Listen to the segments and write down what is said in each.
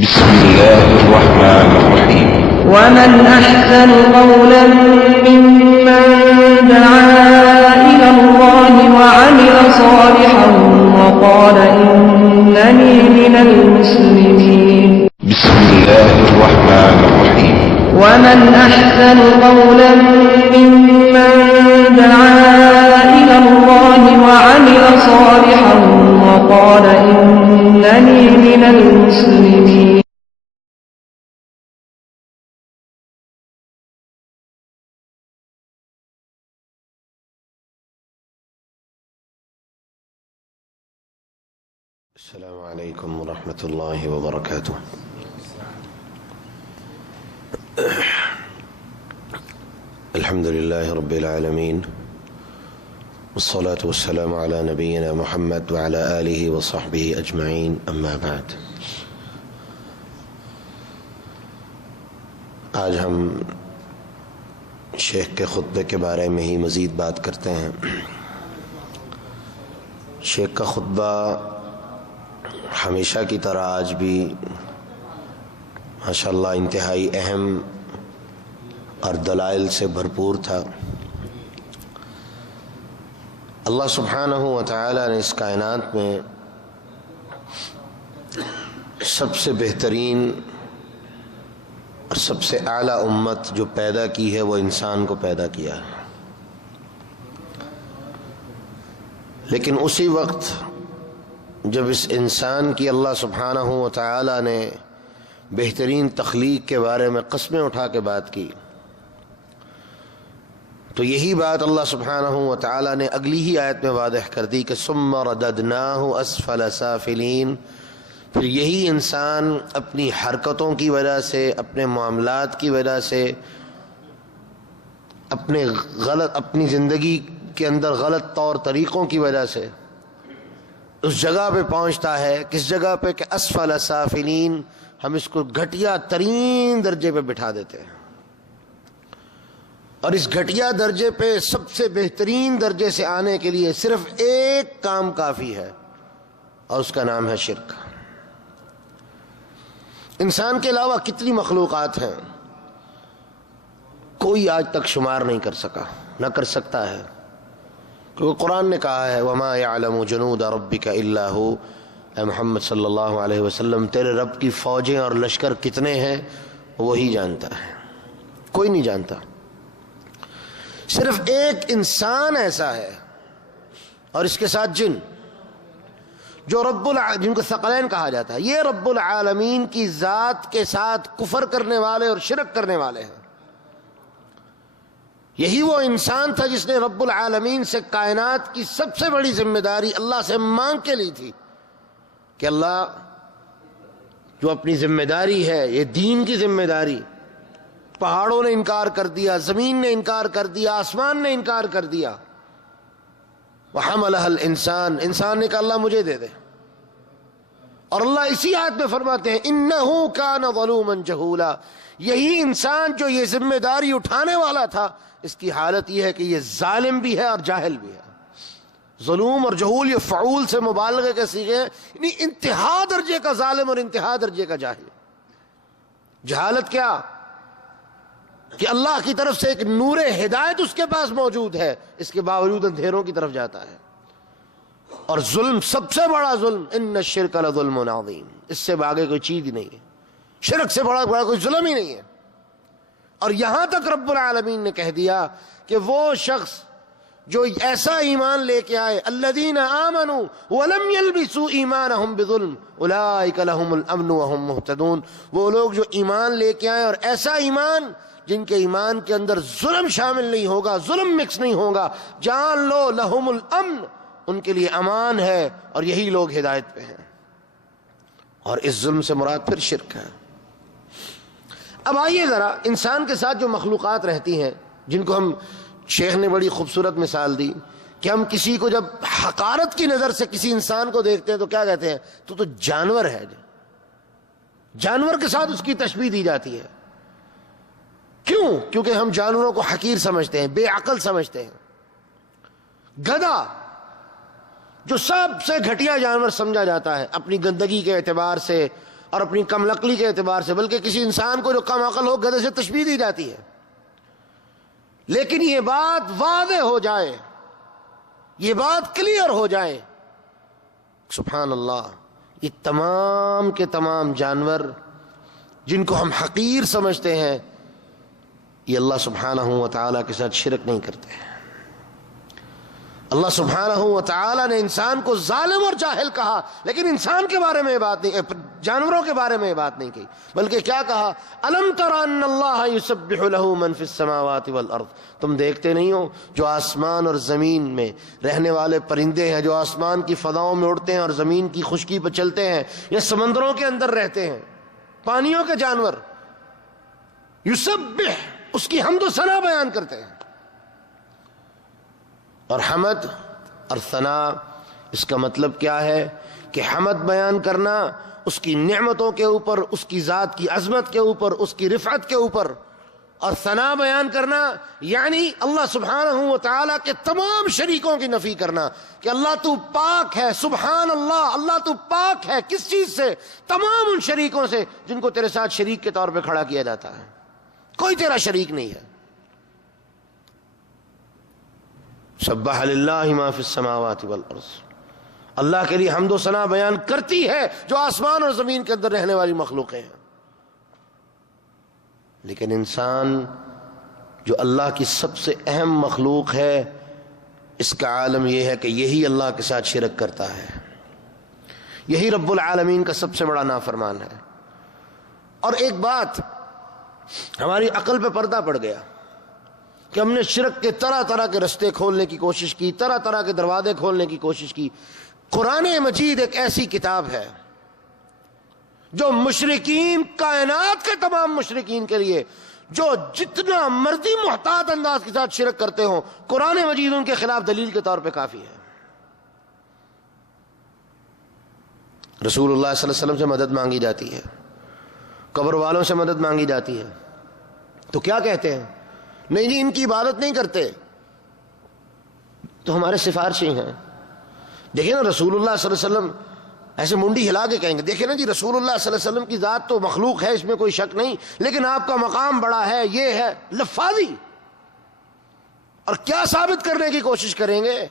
بسم الله الرحمن الرحيم. ومن أحسن قولا ممن دعا إلى الله وعمل صالحا وقال إنني من المسلمين. بسم الله الرحمن الرحيم. ومن أحسن قولا ممن دعا إلى الله وعمل صالحا وقال إنني من المسلمين. السلام عليكم ورحمة الله وبركاته. الحمد لله رب العالمين، والصلاة والسلام على نبينا محمد وعلى آله وصحبه أجمعين، أما بعد. آج ہم شیخ کے خطبے کے بارے میں ہی مزید بات کرتے ہیں. شیخ کا خطبہ ہمیشہ کی طرح آج بھی ماشاءاللہ انتہائی اہم اور دلائل سے بھرپور تھا. اللہ سبحانہ و تعالی نے اس کائنات میں سب سے بہترین اور سب سے اعلیٰ امت جو پیدا کی ہے وہ انسان کو پیدا کیا ہے. لیکن اسی وقت جب اس انسان کی اللہ سبحانہ و تعالی نے بہترین تخلیق کے بارے میں قسمیں اٹھا کے بات کی، تو یہی بات اللہ سبحانہ و تعالی نے اگلی ہی آیت میں واضح کر دی کہ ثم رددناہ اسفل سافلین. پھر یہی انسان اپنی حرکتوں کی وجہ سے، اپنے معاملات کی وجہ سے، اپنی زندگی کے اندر غلط طور طریقوں کی وجہ سے اس جگہ پہ پہنچتا ہے. کس جگہ پہ؟ کہ اسفل سافلین. ہم اس کو گھٹیا ترین درجے پہ بٹھا دیتے ہیں، اور اس گھٹیا درجے پہ سب سے بہترین درجے سے آنے کے لیے صرف ایک کام کافی ہے، اور اس کا نام ہے شرک. انسان کے علاوہ کتنی مخلوقات ہیں، کوئی آج تک شمار نہیں کر سکا، نہ کر سکتا ہے، کیونکہ قرآن نے کہا ہے وَمَا يَعْلَمُ جُنُودَ رَبِّكَ إِلَّا هُوَ. اے محمد صلی اللہ علیہ وسلم، تیرے رب کی فوجیں اور لشکر کتنے ہیں وہی جانتا ہے، کوئی نہیں جانتا. صرف ایک انسان ایسا ہے، اور اس کے ساتھ جن، جو جن کو ثقلین کہا جاتا ہے، یہ رب العالمین کی ذات کے ساتھ کفر کرنے والے اور شرک کرنے والے ہیں. یہی وہ انسان تھا جس نے رب العالمین سے کائنات کی سب سے بڑی ذمہ داری اللہ سے مانگ کے لی تھی کہ اللہ جو اپنی ذمہ داری ہے، یہ دین کی ذمہ داری، پہاڑوں نے انکار کر دیا، زمین نے انکار کر دیا، آسمان نے انکار کر دیا. وَحَمَلَهَا الْإِنسان. انسان نے کہا اللہ مجھے دے دے. اور اللہ اسی آیت میں فرماتے ہیں إِنَّهُ كَانَ ظَلُومًا جَهُولًا. یہی انسان جو یہ ذمہ داری اٹھانے والا تھا، اس کی حالت یہ ہے کہ یہ ظالم بھی ہے اور جاہل بھی ہے. ظلوم اور جہول یہ فعول سے مبالغے کے صیغے ہیں، یعنی انتہا درجے کا ظالم اور انتہا درجے کا جاہل. جہالت کیا؟ کہ اللہ کی طرف سے ایک نور ہدایت اس کے پاس موجود ہے، اس کے باوجود اندھیروں کی طرف جاتا ہے. اور ظلم، سب سے بڑا ظلم، ان الشرک لظلم عظیم، اس سے آگے کوئی چیز ہی نہیں ہے. شرک سے بڑا کوئی ظلم ہی نہیں ہے. اور یہاں تک رب العالمین نے کہہ دیا کہ وہ شخص جو ایسا ایمان لے کے آئے، الذین آمنوا ولم یلبسوا ایمانہم بظلم اولئک لہم الامن وہم مہتدون. وہ لوگ جو ایمان لے کے آئے اور ایسا ایمان جن کے ایمان کے اندر ظلم شامل نہیں ہوگا، ظلم مکس نہیں ہوگا، جان لو لہم الامن، ان کے لیے امان ہے، اور یہی لوگ ہدایت پہ ہیں. اور اس ظلم سے مراد پھر شرک ہے. اب آئیے ذرا انسان کے ساتھ جو مخلوقات رہتی ہیں، جن کو ہم، شیخ نے بڑی خوبصورت مثال دی کہ ہم کسی کو جب حقارت کی نظر سے کسی انسان کو دیکھتے ہیں تو کیا کہتے ہیں؟ تو جانور ہے. جانور کے ساتھ اس کی تشبیہ دی جاتی ہے. کیوں؟ کیونکہ ہم جانوروں کو حقیر سمجھتے ہیں، بے عقل سمجھتے ہیں. گدھا جو سب سے گھٹیا جانور سمجھا جاتا ہے اپنی گندگی کے اعتبار سے، اور اپنی کم عقلی کے اعتبار سے، بلکہ کسی انسان کو جو کم عقل ہو گدھے سے تشبیہ دی جاتی ہے. لیکن یہ بات واضح ہو جائے، یہ بات کلیئر ہو جائے، سبحان اللہ، یہ تمام کے تمام جانور جن کو ہم حقیر سمجھتے ہیں، یہ اللہ سبحانہ و تعالیٰ کے ساتھ شرک نہیں کرتے ہیں. اللہ سبحانہ و تعالیٰ نے انسان کو ظالم اور جاہل کہا، لیکن انسان کے بارے میں یہ بات نہیں، جانوروں کے بارے میں یہ بات نہیں کہی، بلکہ کیا کہا؟ الم تر ان اللہ یسبح له من فی السماوات والارض، تم دیکھتے نہیں ہو جو آسمان اور زمین میں رہنے والے پرندے ہیں، جو آسمان کی فضاؤں میں اڑتے ہیں اور زمین کی خشکی پہ چلتے ہیں، یا سمندروں کے اندر رہتے ہیں، پانیوں کے جانور، یسبح، اس کی حمد و ثنا بیان کرتے ہیں. اور حمد اور ثنا، اس کا مطلب کیا ہے کہ حمد بیان کرنا اس کی نعمتوں کے اوپر، اس کی ذات کی عظمت کے اوپر، اس کی رفعت کے اوپر، اور ثنا بیان کرنا یعنی اللہ سبحانہ و تعالیٰ کے تمام شریکوں کی نفی کرنا کہ اللہ تو پاک ہے، سبحان اللہ، اللہ تو پاک ہے. کس چیز سے؟ تمام ان شریکوں سے جن کو تیرے ساتھ شریک کے طور پہ کھڑا کیا جاتا ہے. کوئی تیرا شریک نہیں ہے. سبح للہ ما فی السماوات والارض، اللہ کے لیے حمد و ثنا بیان کرتی ہے جو آسمان اور زمین کے اندر رہنے والی مخلوقیں ہیں. لیکن انسان جو اللہ کی سب سے اہم مخلوق ہے، اس کا عالم یہ ہے کہ یہی اللہ کے ساتھ شرک کرتا ہے، یہی رب العالمین کا سب سے بڑا نافرمان ہے. اور ایک بات ہماری عقل پہ پردہ پڑ گیا کہ ہم نے شرک کے طرح طرح کے رستے کھولنے کی کوشش کی، طرح طرح کے دروازے کھولنے کی کوشش کی. قرآن مجید ایک ایسی کتاب ہے جو مشرکین، کائنات کے تمام مشرکین کے لیے، جو جتنا مرضی محتاط انداز کے ساتھ شرک کرتے ہوں، قرآن مجید ان کے خلاف دلیل کے طور پہ کافی ہے. رسول اللہ صلی اللہ علیہ وسلم سے مدد مانگی جاتی ہے، قبر والوں سے مدد مانگی جاتی ہے، تو کیا کہتے ہیں؟ نہیں جی ان کی عبادت نہیں کرتے، تو ہمارے سفارشی ہیں. دیکھیں نا رسول اللہ صلی اللہ علیہ وسلم ایسے منڈی ہلا کے کہیں گے، دیکھیں نا جی رسول اللہ صلی اللہ علیہ وسلم کی ذات تو مخلوق ہے، اس میں کوئی شک نہیں، لیکن آپ کا مقام بڑا ہے، یہ ہے لفاظی. اور کیا ثابت کرنے کی کوشش کریں گے،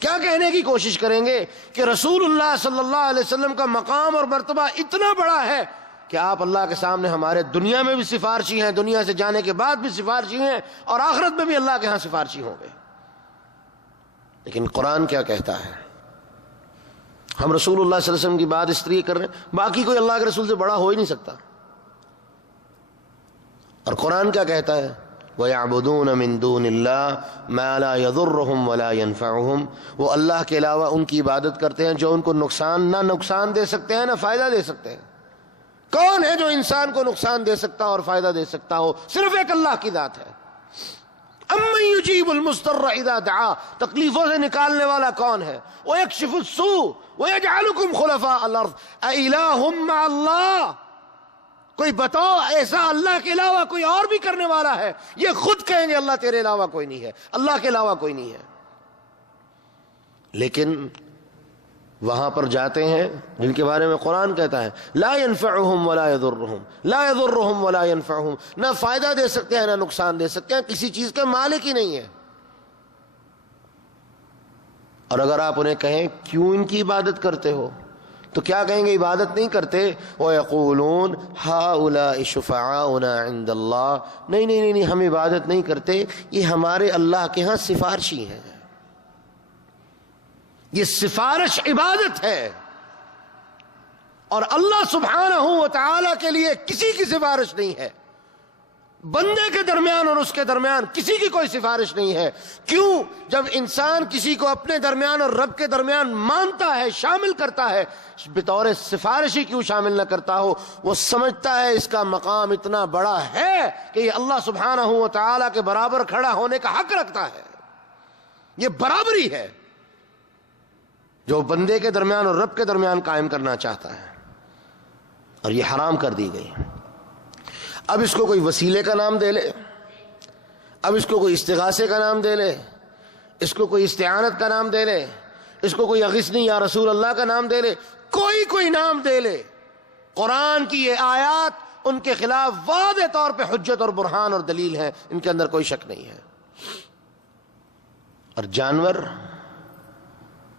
کیا کہنے کی کوشش کریں گے کہ رسول اللہ صلی اللہ علیہ وسلم کا مقام اور مرتبہ اتنا بڑا ہے کہ آپ اللہ کے سامنے ہمارے دنیا میں بھی سفارشی ہیں، دنیا سے جانے کے بعد بھی سفارشی ہیں، اور آخرت میں بھی اللہ کے ہاں سفارشی ہوں گے. لیکن قرآن کیا کہتا ہے؟ ہم رسول اللہ صلی اللہ علیہ وسلم کی بات اس طریقے کر رہے ہیں، باقی کوئی اللہ کے رسول سے بڑا ہو ہی نہیں سکتا. اور قرآن کیا کہتا ہے؟ وَيَعْبُدُونَ مِن دُونِ اللَّهِ مَا لَا يَضُرُّهُمْ وَلَا يَنفَعُهُمْ، وہ اللہ کے علاوہ ان کی عبادت کرتے ہیں جو ان کو نہ نقصان دے سکتے ہیں نہ فائدہ دے سکتے ہیں. کون ہے جو انسان کو نقصان دے سکتا اور فائدہ دے سکتا ہو؟ صرف ایک اللہ کی ذات ہے. اَمَّن يُجِيبُ الْمُضْطَرَّ إِذَا دَعَاهُ، تکلیفوں سے نکالنے والا کون ہے؟ وَيَكْشِفُ السُّوءَ وَيَجْعَلُكُمْ خُلَفَاءَ الْأَرْضِ أَإِلَٰهٌ مَّعَ اللَّهِ، کوئی بتاؤ ایسا اللہ کے علاوہ کوئی اور بھی کرنے والا ہے؟ یہ خود کہیں گے اللہ تیرے علاوہ کوئی نہیں ہے، اللہ کے علاوہ کوئی نہیں ہے. لیکن وہاں پر جاتے ہیں جن کے بارے میں قرآن کہتا ہے لا ينفعهم ولا يضرهم، لا يضرهم ولا ينفعهم، نہ فائدہ دے سکتے ہیں نہ نقصان دے سکتے ہیں، کسی چیز کے مالک ہی نہیں ہے. اور اگر آپ انہیں کہیں کیوں ان کی عبادت کرتے ہو، تو کیا کہیں گے؟ عبادت نہیں کرتے. وَيَقُولُونَ هَؤُلَاءِ شُفَعَاؤُنَا عِندَ اللَّهِ، نہیں ہم عبادت نہیں کرتے، یہ ہمارے اللہ کے ہاں سفارشی ہیں. یہ سفارش عبادت ہے، اور اللہ سبحانہ و تعالی کے لیے کسی کی سفارش نہیں ہے. بندے کے درمیان اور اس کے درمیان کسی کی کوئی سفارش نہیں ہے. کیوں؟ جب انسان کسی کو اپنے درمیان اور رب کے درمیان مانتا ہے، شامل کرتا ہے، بطور سفارشی کیوں شامل نہ کرتا ہو؟ وہ سمجھتا ہے اس کا مقام اتنا بڑا ہے کہ یہ اللہ سبحانہ و تعالی کے برابر کھڑا ہونے کا حق رکھتا ہے. یہ برابری ہے جو بندے کے درمیان اور رب کے درمیان قائم کرنا چاہتا ہے، اور یہ حرام کر دی گئی. اب اس کو کوئی وسیلے کا نام دے لے، اب اس کو کوئی استغاثے کا نام دے لے، اس کو کوئی استعانت کا نام دے لے، اس کو کوئی اغثنی یا رسول اللہ کا نام دے لے، کوئی نام دے لے، قرآن کی یہ آیات ان کے خلاف واضح طور پہ حجت اور برہان اور دلیل ہے، ان کے اندر کوئی شک نہیں ہے۔ اور جانور،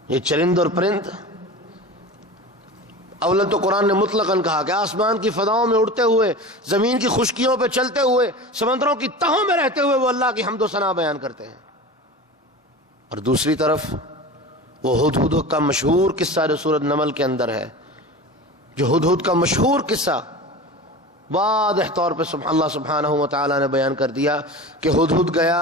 یہ چرند اور پرند، اول تو قرآن نے مطلقاً کہا کہ آسمان کی فضاؤں میں اڑتے ہوئے، زمین کی خشکیوں پہ چلتے ہوئے، سمندروں کی تہوں میں رہتے ہوئے وہ اللہ کی حمد و ثنا بیان کرتے ہیں۔ اور دوسری طرف وہ ہدہد کا مشہور قصہ جو سورۃ نمل کے اندر ہے، جو ہدہد کا مشہور قصہ واضح طور پہ اللہ سبحانہ و تعالیٰ نے بیان کر دیا کہ ہدہد گیا،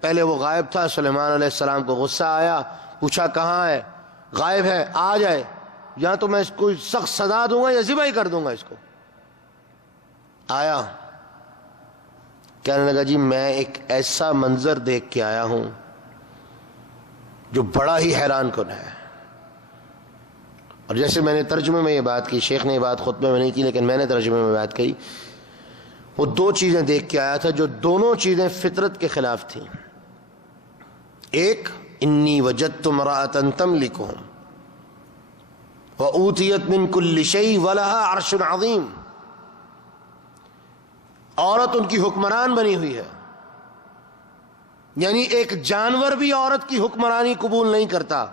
پہلے وہ غائب تھا، سلیمان علیہ السلام کو غصہ آیا، پوچھا کہاں ہے، غائب ہے، آ جائے، یا تو میں اس کو سخت سزا دوں گا یا ذبح ہی کر دوں گا اس کو۔ آیا، کہنے لگا جی میں ایک ایسا منظر دیکھ کے آیا ہوں جو بڑا ہی حیران کن ہے۔ اور جیسے میں نے ترجمے میں یہ بات کی، شیخ نے یہ بات خطبے میں نہیں کی لیکن میں نے ترجمے میں بات کہی، وہ دو چیزیں دیکھ کے آیا تھا جو دونوں چیزیں فطرت کے خلاف تھیں۔ ایک، انی وجدت امرأة تملکہم وَأُوتِيَتْ مِن كُلِّ شَيْءٍ وَلَهَا عَرْشٌ عَظِيمٌ، عورت ان کی حکمران بنی ہوئی ہے، یعنی ایک جانور بھی عورت کی حکمرانی قبول نہیں کرتا،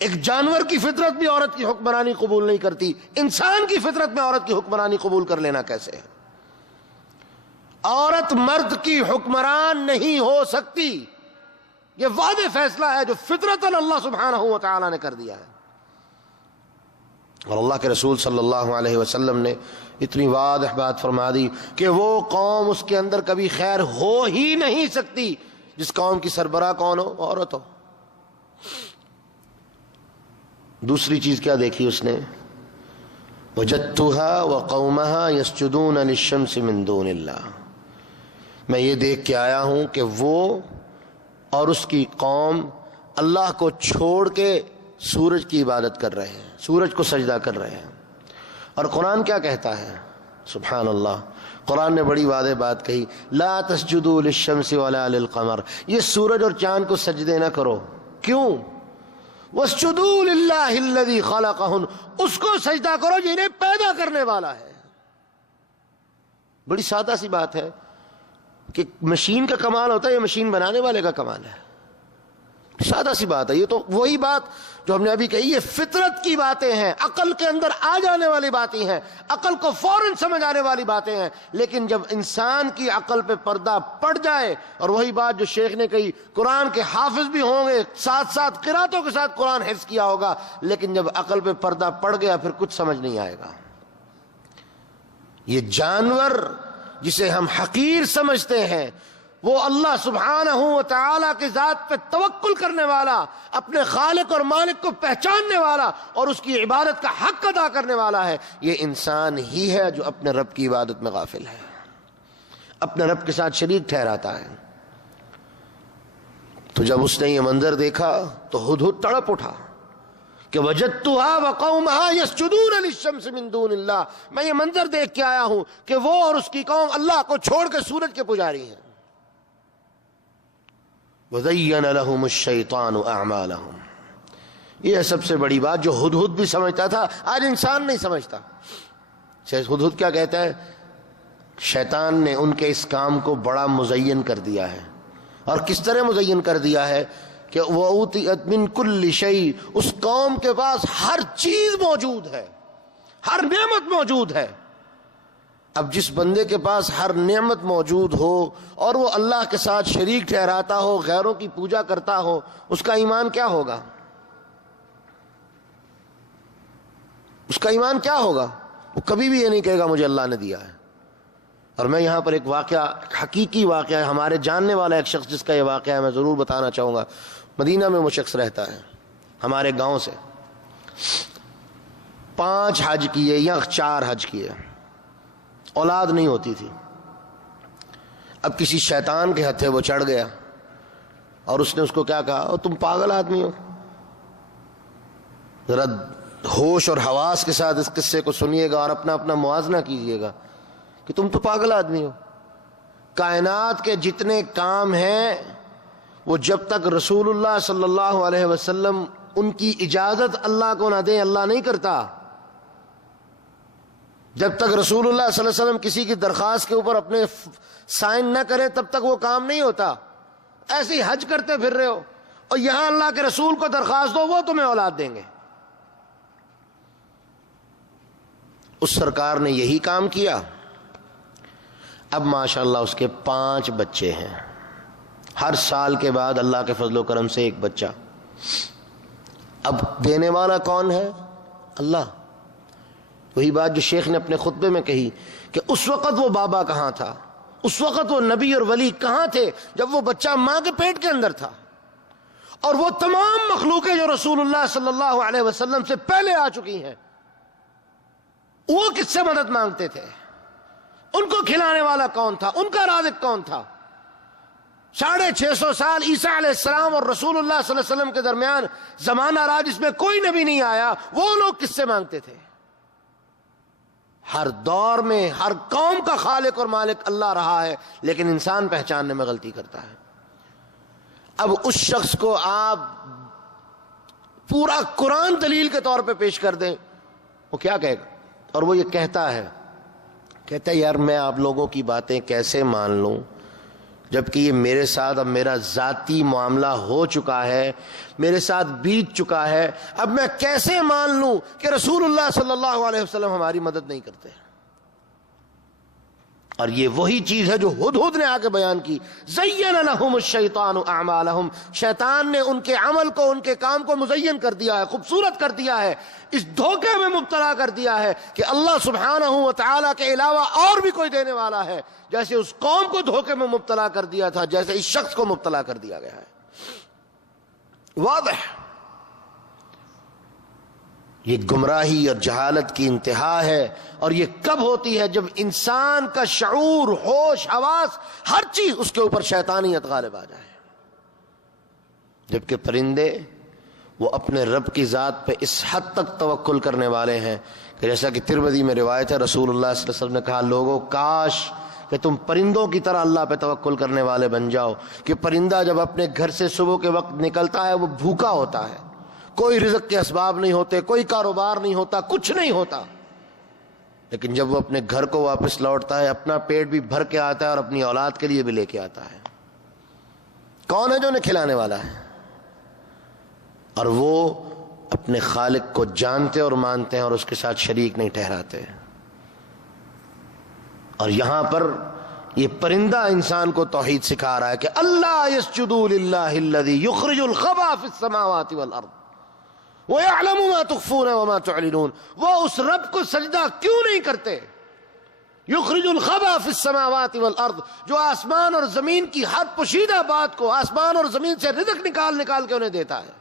ایک جانور کی فطرت بھی عورت کی حکمرانی قبول نہیں کرتی، انسان کی فطرت میں عورت کی حکمرانی قبول کر لینا کیسے ہے؟ عورت مرد کی حکمران نہیں ہو سکتی، یہ واضح فیصلہ ہے جو فطرتاً اللہ سبحانہ و تعالی نے کر دیا ہے۔ اور اللہ کے رسول صلی اللہ علیہ وسلم نے اتنی واضح بات فرما دی کہ وہ قوم اس کے اندر کبھی خیر ہو ہی نہیں سکتی جس قوم کی سربراہ کون ہو؟ عورت ہو۔ دوسری چیز کیا دیکھی اس نے؟ وجدتها وقومها يسجدون للشمس من دون اللہ، میں یہ دیکھ کے آیا ہوں کہ وہ اور اس کی قوم اللہ کو چھوڑ کے سورج کی عبادت کر رہے ہیں، سورج کو سجدہ کر رہے ہیں۔ اور قرآن کیا کہتا ہے؟ سبحان اللہ، قرآن نے بڑی واضح بات کہی، لا تسجدوا للشمس ولا للقمر، یہ سورج اور چاند کو سجدے نہ کرو۔ کیوں؟ واسجدوا للہ الذی خلقہن، اس کو سجدہ کرو جنہیں پیدا کرنے والا ہے۔ بڑی سادہ سی بات ہے کہ مشین کا کمال ہوتا ہے، یہ مشین بنانے والے کا کمال ہے، سادہ سی بات ہے۔ یہ تو وہی بات جو ہم نے ابھی کہی، یہ فطرت کی باتیں ہیں، عقل کے اندر آ جانے والی باتیں ہیں، عقل کو فوراً سمجھ آنے والی باتیں ہیں، لیکن جب انسان کی عقل پہ پردہ پڑ جائے، اور وہی بات جو شیخ نے کہی، قرآن کے حافظ بھی ہوں گے، ساتھ ساتھ قراتوں کے ساتھ قرآن حفظ کیا ہوگا، لیکن جب عقل پہ پردہ پڑ گیا پھر کچھ سمجھ نہیں آئے گا۔ یہ جانور جسے ہم حقیر سمجھتے ہیں، وہ اللہ سبحانہ و تعالی کی ذات پہ توکل کرنے والا، اپنے خالق اور مالک کو پہچاننے والا اور اس کی عبادت کا حق ادا کرنے والا ہے، یہ انسان ہی ہے جو اپنے رب کی عبادت میں غافل ہے، اپنے رب کے ساتھ شریک ٹھہراتا ہے۔ تو جب اس نے یہ منظر دیکھا تو ہدہد تڑپ اٹھا کہ وجدتها وقومها يسجدون للشمس من دون اللہ، میں یہ منظر دیکھ کے آیا ہوں کہ وہ اور اس کی قوم اللہ کو چھوڑ کے سورج کے پجاری ہیں۔ وَزَيَّنَ لَهُمُ الشَّيْطَانُ أَعْمَالَهُمْ، یہ ہے سب سے بڑی بات جو ہدہد بھی سمجھتا تھا، آج انسان نہیں سمجھتا۔ ہدہد کیا کہتا ہے؟ شیطان نے ان کے اس کام کو بڑا مزین کر دیا ہے، اور کس طرح مزین کر دیا ہے کہ وَأُوتِيَتْ مِن كُلِّ شَيْءٍ، اس قوم کے پاس ہر چیز موجود ہے، ہر نعمت موجود ہے۔ اب جس بندے کے پاس ہر نعمت موجود ہو اور وہ اللہ کے ساتھ شریک ٹھہراتا ہو، غیروں کی پوجا کرتا ہو، اس کا ایمان کیا ہوگا؟ اس کا ایمان کیا ہوگا؟ وہ کبھی بھی یہ نہیں کہے گا مجھے اللہ نے دیا ہے۔ اور میں یہاں پر ایک واقعہ، حقیقی واقعہ، ہمارے جاننے والا ایک شخص جس کا یہ واقعہ ہے میں ضرور بتانا چاہوں گا۔ مدینہ میں وہ شخص رہتا ہے، ہمارے گاؤں سے 5 حج کیے یا 4 حج کیے، اولاد نہیں ہوتی تھی۔ اب کسی شیطان کے ہتھے وہ چڑھ گیا اور اس نے اس کو کیا کہا، تم پاگل آدمی ہو۔ ذرا ہوش اور حواس کے ساتھ اس قصے کو سنیے گا اور اپنا اپنا موازنہ کیجئے گا کہ تم تو پاگل آدمی ہو۔ کائنات کے جتنے کام ہیں وہ جب تک رسول اللہ صلی اللہ علیہ وسلم ان کی اجازت اللہ کو نہ دیں اللہ نہیں کرتا۔ جب تک رسول اللہ صلی اللہ علیہ وسلم کسی کی درخواست کے اوپر اپنے سائن نہ کرے تب تک وہ کام نہیں ہوتا. ایسے ہی حج کرتے پھر رہے ہو اور یہاں اللہ کے رسول کو درخواست دو، وہ تمہیں اولاد دیں گے. اس سرکار نے یہی کام کیا. اب ماشاءاللہ اس کے 5 بچے ہیں. ہر سال کے بعد اللہ کے فضل و کرم سے ایک بچہ. اب دینے والا کون ہے؟ اللہ. وہی بات جو شیخ نے اپنے خطبے میں کہی کہ اس وقت وہ بابا کہاں تھا، اس وقت وہ نبی اور ولی کہاں تھے جب وہ بچہ ماں کے پیٹ کے اندر تھا. اور وہ تمام مخلوقیں جو رسول اللہ صلی اللہ علیہ وسلم سے پہلے آ چکی ہیں، وہ کس سے مدد مانگتے تھے؟ ان کو کھلانے والا کون تھا؟ ان کا رازق کون تھا؟ 650 سال عیسیٰ علیہ السلام اور رسول اللہ صلی اللہ علیہ وسلم کے درمیان زمانہ رہا جس میں کوئی نبی نہیں آیا. وہ لوگ کس سے مانگتے تھے؟ ہر دور میں ہر قوم کا خالق اور مالک اللہ رہا ہے، لیکن انسان پہچاننے میں غلطی کرتا ہے. اب اس شخص کو آپ پورا قرآن دلیل کے طور پہ پیش کر دیں، وہ کیا کہے گا؟ اور وہ یہ کہتا ہے یار میں آپ لوگوں کی باتیں کیسے مان لوں جبکہ یہ میرے ساتھ اب میرا ذاتی معاملہ ہو چکا ہے، میرے ساتھ بیت چکا ہے. اب میں کیسے مان لوں کہ رسول اللہ صلی اللہ علیہ وسلم ہماری مدد نہیں کرتے؟ اور یہ وہی چیز ہے جو ہدہد نے آ کے بیان کی. زین لہم الشیطان اعمالہم، شیطان نے ان کے عمل کو، ان کے کام کو مزین کر دیا ہے، خوبصورت کر دیا ہے، اس دھوکے میں مبتلا کر دیا ہے کہ اللہ سبحانہ و تعالیٰ کے علاوہ اور بھی کوئی دینے والا ہے. جیسے اس قوم کو دھوکے میں مبتلا کر دیا تھا، جیسے اس شخص کو مبتلا کر دیا گیا ہے. واضح یہ گمراہی اور جہالت کی انتہا ہے. اور یہ کب ہوتی ہے؟ جب انسان کا شعور، ہوش، حواس، ہر چیز اس کے اوپر شیطانیت غالب آ جائے. جبکہ پرندے وہ اپنے رب کی ذات پہ اس حد تک توکل کرنے والے ہیں کہ جیسا کہ ترمذی میں روایت ہے، رسول اللہ صلی اللہ علیہ وسلم نے کہا لوگوں کاش کہ تم پرندوں کی طرح اللہ پہ توکل کرنے والے بن جاؤ. کہ پرندہ جب اپنے گھر سے صبح کے وقت نکلتا ہے وہ بھوکا ہوتا ہے، کوئی رزق کے اسباب نہیں ہوتے، کوئی کاروبار نہیں ہوتا، کچھ نہیں ہوتا، لیکن جب وہ اپنے گھر کو واپس لوٹتا ہے اپنا پیٹ بھی بھر کے آتا ہے اور اپنی اولاد کے لیے بھی لے کے آتا ہے. کون ہے جو انہیں کھلانے والا ہے؟ اور وہ اپنے خالق کو جانتے اور مانتے ہیں اور اس کے ساتھ شریک نہیں ٹھہراتے. اور یہاں پر یہ پرندہ انسان کو توحید سکھا رہا ہے کہ اللہ یسجدوا للہ الذی یخرج الخبا فی السماوات والارض وَيَعْلَمُ مَا تُخْفُونَ وَمَا تُعْلِنُونَ. وہ اس رب کو سجدہ کیوں نہیں کرتے؟ یخرج الخبا فی السماوات والارض، جو آسمان اور زمین کی ہر پوشیدہ بات کو آسمان اور زمین سے رزق نکال کے انہیں دیتا ہے.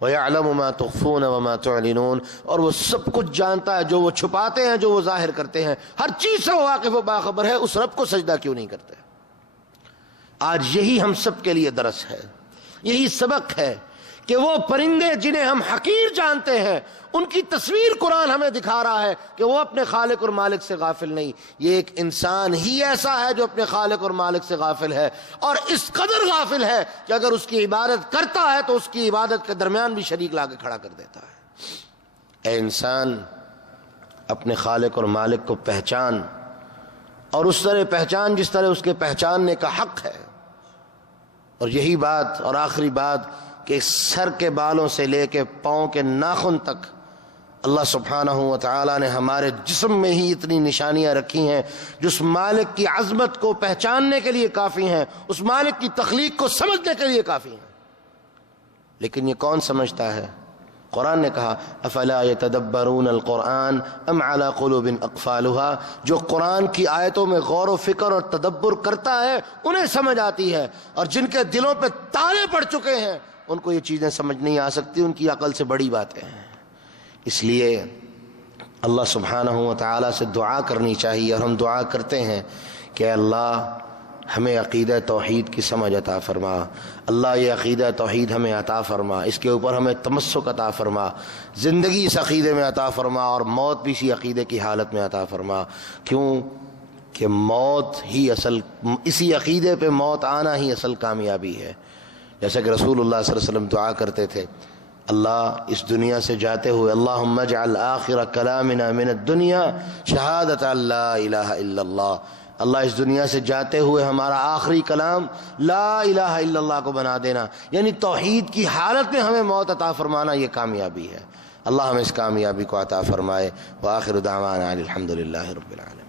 وَيَعْلَمُ مَا تُخْفُونَ وَمَا تُعْلِنُونَ، اور وہ سب کچھ جانتا ہے جو وہ چھپاتے ہیں، جو وہ ظاہر کرتے ہیں، ہر چیز سے وہ واقف و باخبر ہے. اس رب کو سجدہ کیوں نہیں کرتے؟ آج یہی ہم سب کے لیے درس ہے، یہی سبق ہے کہ وہ پرندے جنہیں ہم حقیر جانتے ہیں ان کی تصویر قرآن ہمیں دکھا رہا ہے کہ وہ اپنے خالق اور مالک سے غافل نہیں. یہ ایک انسان ہی ایسا ہے جو اپنے خالق اور مالک سے غافل ہے، اور اس قدر غافل ہے کہ اگر اس کی عبادت کرتا ہے تو اس کی عبادت کے درمیان بھی شریک لا کے کھڑا کر دیتا ہے. اے انسان، اپنے خالق اور مالک کو پہچان، اور اس طرح پہچان جس طرح اس کے پہچاننے کا حق ہے. اور یہی بات اور آخری بات کہ سر کے بالوں سے لے کے پاؤں کے ناخن تک اللہ سبحانہ و تعالی نے ہمارے جسم میں ہی اتنی نشانیاں رکھی ہیں جو اس مالک کی عظمت کو پہچاننے کے لیے کافی ہیں، اس مالک کی تخلیق کو سمجھنے کے لیے کافی ہیں. لیکن یہ کون سمجھتا ہے؟ قرآن نے کہا افلا یتدبرون القرآن ام علی قلوب اقفالها. جو قرآن کی آیتوں میں غور و فکر اور تدبر کرتا ہے انہیں سمجھ آتی ہے، اور جن کے دلوں پہ تالے پڑ چکے ہیں ان کو یہ چیزیں سمجھ نہیں آ سکتی، ان کی عقل سے بڑی باتیں ہیں. اس لیے اللہ سبحانہ و تعالیٰ سے دعا کرنی چاہیے، اور ہم دعا کرتے ہیں کہ اللہ ہمیں عقیدہ توحید کی سمجھ عطا فرما. اللہ یہ عقیدہ توحید ہمیں عطا فرما، اس کے اوپر ہمیں تمسک عطا فرما، زندگی اس عقیدے میں عطا فرما اور موت بھی اسی عقیدے کی حالت میں عطا فرما. کیوں کہ موت ہی اسی عقیدے پہ موت آنا ہی اصل کامیابی ہے. جیسا کہ رسول اللہ صلی اللہ علیہ وسلم دعا کرتے تھے اللہ اس دنیا سے جاتے ہوئے اللہم اجعل آخر کلامنا من الدنیا شہادت لا الہ الا اللہ، اللہ اس دنیا سے جاتے ہوئے ہمارا آخری کلام لا الہ الا اللہ کو بنا دینا، یعنی توحید کی حالت میں ہمیں موت عطا فرمانا، یہ کامیابی ہے۔ اللہ ہمیں اس کامیابی کو عطا فرمائے۔ وآخر دعوانا الحمدللہ رب العالمین۔